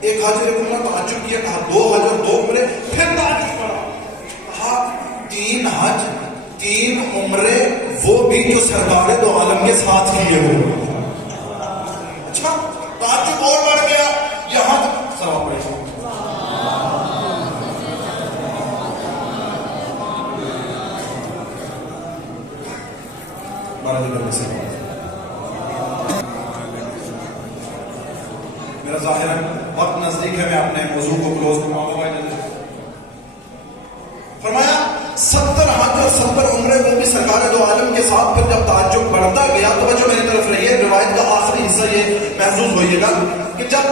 ایک حج نے تعجب کیا، کہا 2 حج اور 2 عمرے، پھر تعجب کرا، کہا 3 حج 3 عمرے، وہ بھی جو سرکار دو عالم کے ساتھ کیے ہوئے۔ اچھا تعجب اور بڑھ گیا، یہاں تک ثواب پڑے گا۔ میرا ظاہر وقت نزدیک ہے، میں اپنے موضوع کو کلوز کرواؤں گا۔ فرمایا 70 حج اور 70 عمرے، وہ بھی سرکار دو عالم کے ساتھ۔ پھر جب تعجب بڑھتا گیا، توجہ میری طرف رہی ہے، روایت کا آخری حصہ یہ محسوس ہوئیے گا کہ جب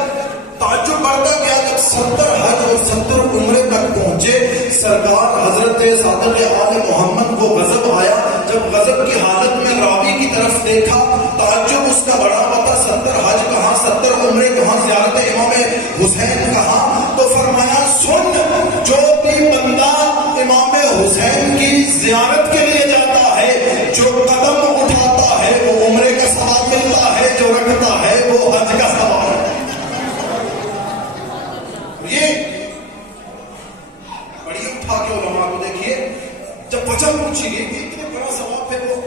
تعجب بڑھتا گیا، جب 70 حج اور 70 عمرے تک پہنچے، سرکار حضرت صادق آل محمد کو غضب آیا۔ جب غضب کی حالت میں راوی کی طرف دیکھا، تعجب اس کا بڑا ہوا تھا، 70 حج کہاں، 70 عمرے کہاں، زیارت امام حسین کہاں؟ تو فرمایا سن، جو بھی بندہ امام حسین کی زیارت کے لیے جاتا ہے، جو قدم اٹھاتا ہے وہ عمرے کا ثواب ملتا ہے، جو رکھتا ہے وہ حج کا ثواب۔ یہ بڑی اٹھا کے علماء کو دیکھیے، جب وجہ پوچھی گئی کہ اتنے بڑا ثواب ہے، وہ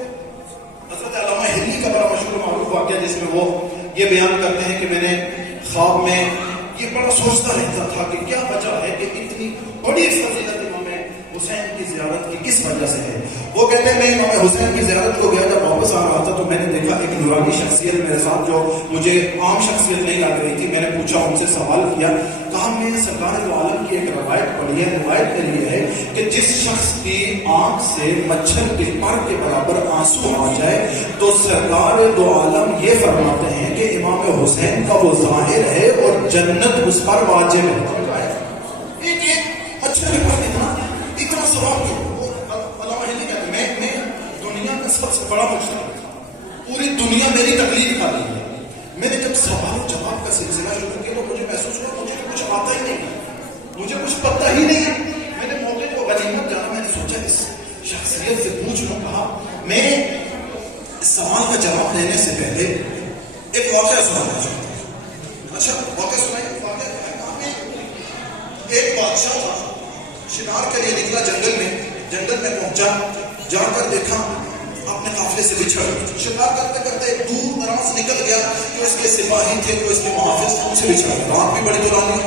حضرت علامہ ہلی کا بڑا مشہور معروف واقعہ جس میں وہ یہ بیان کرتے ہیں کہ میں نے خواب میں یہ بڑا سوچتا رہتا تھا کہ کیا وجہ ہے کہ اتنی بڑی فضیلت امام حسین کی زیارت کی کس وجہ سے ہے۔ وہ کہتے ہیں میں امام حسین کی زیارت کو گیا، جب واپس آ رہا تھا تو میں نے دیکھا ایک نورانی شخصیت میرے ساتھ، جو مجھے عام شخصیت نہیں لگ رہی تھی۔ میں نے پوچھا، ان سے سوال کیا، کہا میں نے سرکار دو عالم کی ایک روایت پڑھی ہے، روایت کے لیے ہے کہ جس شخص کی آنکھ سے مچھر کے پر کے برابر آنسو آ جائے تو سرکار دو عالم یہ فرماتے ہیں کہ امام حسین کا وہ ظاہر ہے اور جنت اس پر واجب ہے۔ ایک مچھر کے پر اتنا ثواب کیا؟ علامہ ہلی کہتے ہیں میں دنیا کا سب سے بڑا مجتہد تھا، پوری دنیا میری تقلید کر رہی ہے۔ میں نے جب سوال و جواب کا سلسلہ شروع کیا تو مجھے محسوس ہوا مجھے کچھ آتا ہی نہیں، مجھے کچھ پتہ ہی نہیں ہے۔ میں نے موقع کو غنیمت جانا، میں نے سوچا اس شخصیت سے پوچھ لوں۔ کہا میں اس سوال کا جواب دینے سے پہلے ایک واقعہ سنانا چاہتا ہوں۔ اچھا واقعہ سنائیے۔ ایک بادشاہ تھا، شکار کے لیے نکلا جنگل میں پہنچا، جا کر دیکھا اپنے قافلے سے بچھڑ، شکار کرتے کرتے دور دراز نکل گیا، جو اس کے سپاہی تھے، جو اس کے محافظ تھے، ان سے بچھڑ گیا۔ رات بھی بڑی دورانی،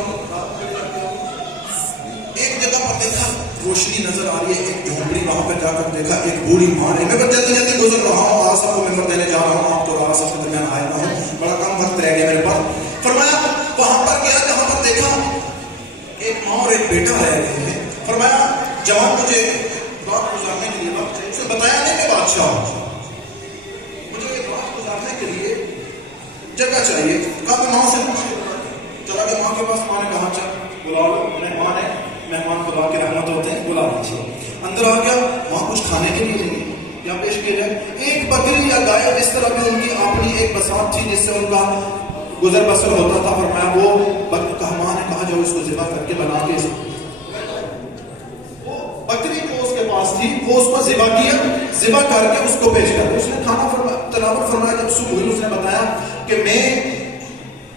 ایک جگہ پر دیکھا روشنی نظر آ رہی ہے، ایک جھونپڑی، وہاں پہ جا کر دیکھا ایک بوڑھی ماں ہے۔ میں بس جلدی جلدی گزر رہا ہوں، آج سب کو ممبر دینے جا رہا ہوں، آپ تو آج سب کے درمیان آئے نہ ہوں، بڑا کم وقت رہ گیا میرے پاس۔ فرمایا وہاں پر گیا، جہاں پر دیکھا ایک ماں اور ایک بیٹا رہ رہے ہیں۔ فرمایا جوان مجھے رات گزارنے کے لیے وقت ہے، اسے بتایا نہیں کہ بادشاہ مجھے یہ رات گزارنے کے لیے جگہ چاہیے۔ کہا ماں سے چلا گیا ماں کے پاس، ماں نے کہا چل بلا لو، مہمان ہے، مہمان خدا کے رحمت ہوتے ہیں، بلا لیجیے۔ اندر آ گیا، وہاں کچھ کھانے کے لیے نہیں، یا پیش کیا جائے ایک بکری یا گائے، اس طرح بھی ان کی اپنی ایک بساط تھی جس سے ان کا گزر بسر ہوتا تھا۔ فرمایا وہ ماں نے کہا جو اس کو ذبح کر کے بنا کے، وہ بکری جو اس کے پاس تھی وہ اس کو ذبح کیا، ذبح کر کے اس کو پیش کر، اس نے کھانا تناول فرمایا۔ جب صبح ہوئی اس نے بتایا کہ میں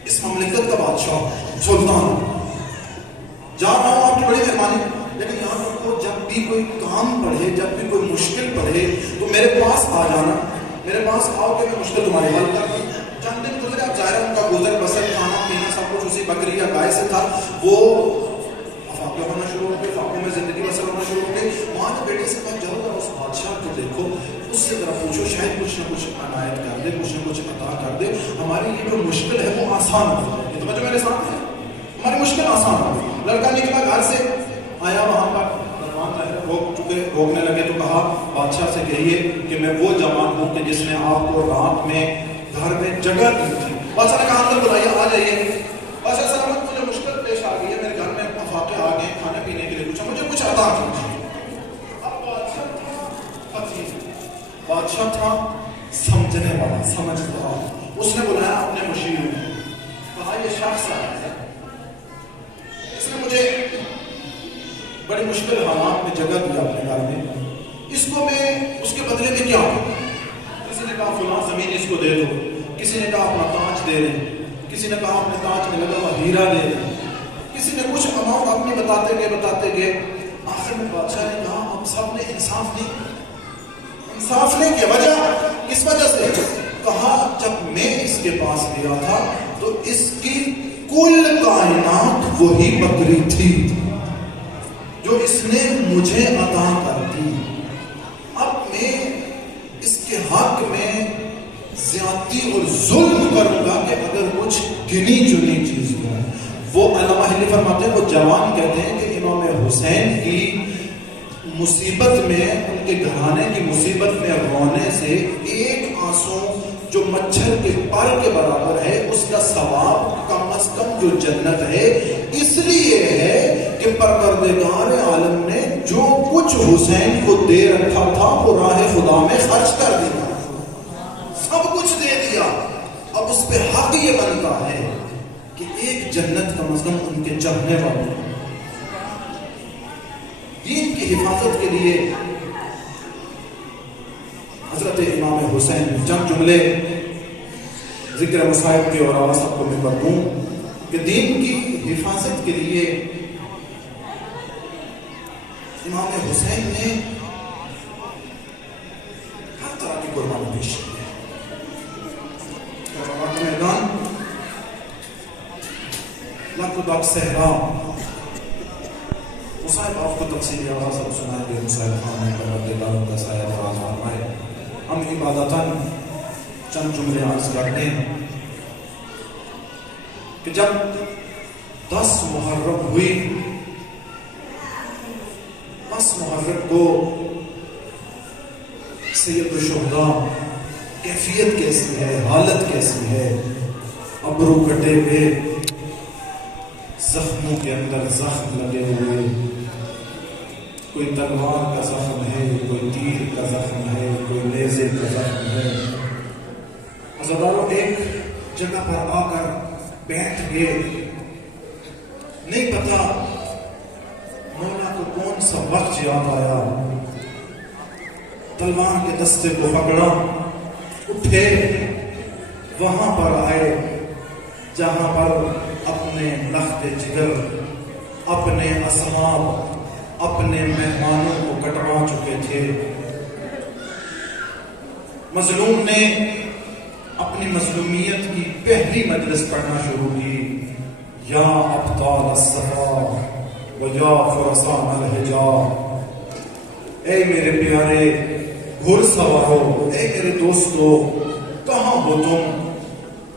اس مملکت کا بادشاہ سلطان جا رہا ہوں، آپ کی بڑی مہربانی، لیکن یہاں پر کو جب بھی کوئی کام پڑے، جب بھی کوئی مشکل پڑے تو میرے پاس آ جانا، میرے پاس آؤ کہ میں مشکل تمہاری حل کر دوں۔ چند دن گزرے، اب ظاہر ان کا گزر بسر، کھانا پینا سب کچھ اسی بکری یا گائے سے تھا۔ وہ افاقے ہونا شروع ہو گئے، فاقوں میں زندگی بسر ہونا شروع ہو گئی۔ وہاں نے بیٹے سے کہا جاؤ ذرا اس بادشاہ کو دیکھو، اس سے ذرا پوچھو، شاید کچھ نہ کچھ عنایت کر دے، کچھ نہ کچھ عطا کر دے، ہماری یہ جو مشکل ہے وہ آسان ہو۔ یہ توجہ میرے ساتھ ہے، ہماری مشکل آسان ہو۔ لڑکا نکلا گھر سے، آیا وہاں پر روک چکے، روکنے لگے تو کہا بادشاہ سے کہیے کہ میں وہ جوان ہوں کہ جس نے آپ کو رات میں گھر میں جگہ دی تھی۔ بادشاہ نے کہا اندر بلائیے، آ جائیے۔ بادشاہ سلامت مجھے مشکل پیش آ گئی ہے، میرے گھر میں افاقے آ گئے، کھانے پینے کے لیے پوچھا، مجھے کچھ عطا کیجیے۔ اب بادشاہ تھا سمجھنے والا، سمجھدار، اس نے بلایا اپنے مشیر میں، کہا یہ شخص آیا ہے، اس نے مجھے بڑی مشکل حالات میں جگہ دیا اپنے گھر میں، اس کو میں اس کے بدلے میں کیا ہوں؟ کسی نے کہا فلاں زمین اس کو دے دو، کسی نے کہا اپنا تاج دے دیں، کسی نے کہا اپنے تاج میں لگا ہوا ہیرا دے دیں، کسی نے کچھ اماؤنٹ اپنی بتاتے گئے، آخر میں بادشاہ نے کہا ہم سب نے انصاف نہیں کیا، وجہ کس وجہ سے؟ کہا جب میں اس کے پاس گیا تھا تو اس کی کل کائنات وہی بکری تھی جو اس نے مجھے عطا کر دی، اب میں اس کے حق میں زیادتی اور ظلم کروں گا کہ اگر کچھ گنی چنی چیز ہو۔ وہ علامہ حلی فرماتے ہیں، وہ جوان کہتے ہیں کہ امام حسین کی مصیبت میں، ان کے گھرانے کی مصیبت میں رونے سے ایک آنسو جو مچھر کے پر کے برابر ہے، اس کا ثواب کم از کم جو جنت ہے، اس لیے ہے کہ پروردگار عالم نے جو کچھ حسین کو دے رکھا تھا وہ راہ خدا میں خرچ کر دیا، سب کچھ دے دیا۔ اب اس پہ حق یہ بنتا ہے کہ ایک جنت کم از کم ان کے چاہنے والوں دین کی حفاظت کے لیے حضرت امام حسین چند جملے ذکر مصائب کے اور آواز سب کو میں کر دوں کہ دین کی حفاظت کے لیے امام حسین نے ہر طرح کی قربانی پیش کی ہے۔ کربلا کا میدان، لاکھ لاکھ صحرا، مصائب آپ کو تفصیلی آواز اب سنائیں گے مصائب خان پروردگار کا سایہ فراز فرمائے۔ ہم عبادتاً چند جملے عرض کرتے ہیں کہ جب 10 محرم ہوئی، 10 محرم کو سید الشہداء کیفیت کیسی ہے، حالت کیسی ہے، ابرو کٹے ہوئے، زخموں کے اندر زخم لگے ہوئے، کوئی تلوار کا زخم ہے، کوئی تیر کا زخم ہے، کوئی نیزے کا زخم ہے۔ عزاداروں ایک جگہ پر آ کر بیٹھ گئے، نہیں پتا مولا کو کون سا وقت یاد آیا، تلوار کے دستے کو پکڑا، اٹھے، وہاں پر آئے جہاں پر اپنے لخت جگر، اپنے اصحاب، اپنے مہمانوں کو کٹوا چکے تھے۔ مظلوم نے اپنی مظلومیت کی پہلی مجلس پڑھنا شروع کی، یا ابطال الصفا و یا فرسان الحجا، اے میرے پیارے گھڑ سوارو، اے میرے دوستو، کہاں ہو تم؟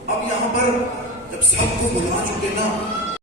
اب یہاں پر جب سب کو بلا چکے نا،